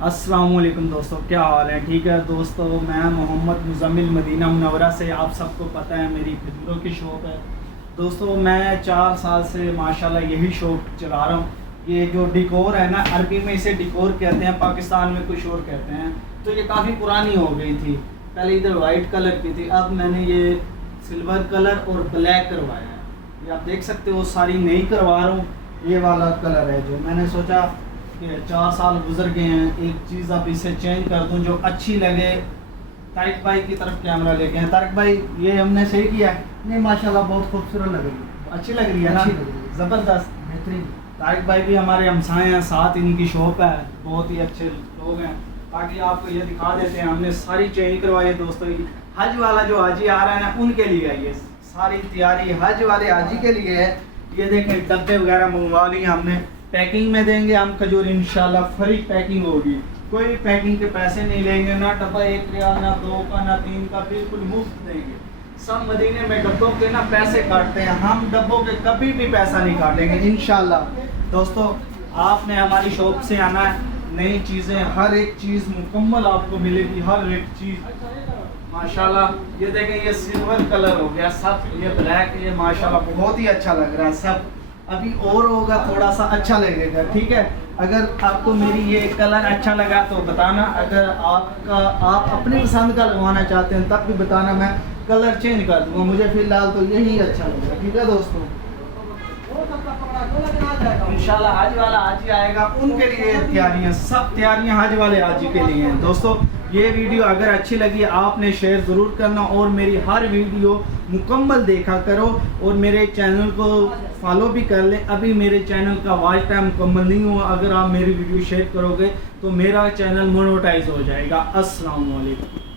अस्सलाम वालेकुम दोस्तों, क्या हाल है? ठीक है दोस्तों, मैं मोहम्मद मुज़म्मिल मदीना मुनव्वरा से, आप सबको पता है मेरी खजूरों की शॉप है। दोस्तों मैं 4 साल से माशाल्लाह यही शॉप चला रहा हूँ। ये जो डिकोर है ना, अरबी में इसे डिकोर कहते हैं, पाकिस्तान में कुछ और कहते हैं। तो ये काफ़ी पुरानी हो गई थी, पहले इधर वाइट कलर की थी, अब मैंने ये सिल्वर कलर और ब्लैक करवाया है। ये आप देख सकते हो, सारी नई करवा रहा हूँ। ये वाला कलर है जो मैंने सोचा कि 4 साल गुजर गए हैं, एक चीज़ अब इसे चेंज कर दूं जो अच्छी लगे। तारिक भाई की तरफ कैमरा लेके हैं। तारिक भाई, ये हमने सही किया है? नहीं माशाल्लाह बहुत खूबसूरत लग रही है, अच्छी लग रही है ना? अच्छी लग रही है। ज़बरदस्त, बेहतरीन। तारिक भाई भी हमारे हमसाए हैं, साथ इनकी शॉप है, बहुत ही अच्छे लोग हैं। बाकी आपको ये दिखा देते हैं, हमने सारी चेंज करवाई है दोस्तों। हज वाला जो हाजी आ रहा है ना, उनके लिए है ये सारी तैयारी, हज वाले हाजी के लिए है। ये देखें, डब्बे वगैरह मंगवा लिए हमने, पैकिंग में देंगे हम खजूर, इंशाल्लाह फ्री पैकिंग होगी, कोई पैकिंग के पैसे नहीं लेंगे, ना डब्बा 1 रियाल, ना 2 का, ना 3 का, बिल्कुल मुफ्त देंगे। सब मदीने में डब्बों के ना पैसे काटते हैं, हम डब्बों के कभी भी पैसा नहीं काटेंगे इंशाल्लाह। दोस्तों आपने हमारी शॉप से आना है, नई चीज़ें, हर एक चीज़ मुकम्मल आपको मिलेगी, हर एक चीज़ माशाल्लाह। ये देखें, ये सिल्वर कलर हो गया सब, ये ब्लैक, ये माशाल्लाह बहुत ही अच्छा लग रहा है सब। अभी और होगा, थोड़ा सा अच्छा लगेगा, ठीक है? अगर आपको मेरी ये कलर अच्छा लगा तो बताना, अगर आप अपनी पसंद का लगवाना चाहते हैं तब भी बताना, मैं कलर चेंज कर दूँगा। मुझे फ़िलहाल तो यही अच्छा लगा, ठीक है दोस्तों? इंशाल्लाह हज वाला हाजी आएगा, उनके लिए तैयारियां, सब तैयारियां हज वाले हाजी के लिए हैं। दोस्तों ये वीडियो अगर अच्छी लगी आपने शेयर ज़रूर करना, और मेरी हर वीडियो मुकम्मल देखा करो, और मेरे चैनल को फॉलो भी कर लें। अभी मेरे चैनल का वॉच टाइम मुकम्मल नहीं हुआ, अगर आप मेरी वीडियो शेयर करोगे तो मेरा चैनल मोनेटाइज हो जाएगा। अस्सलाम वालेकुम।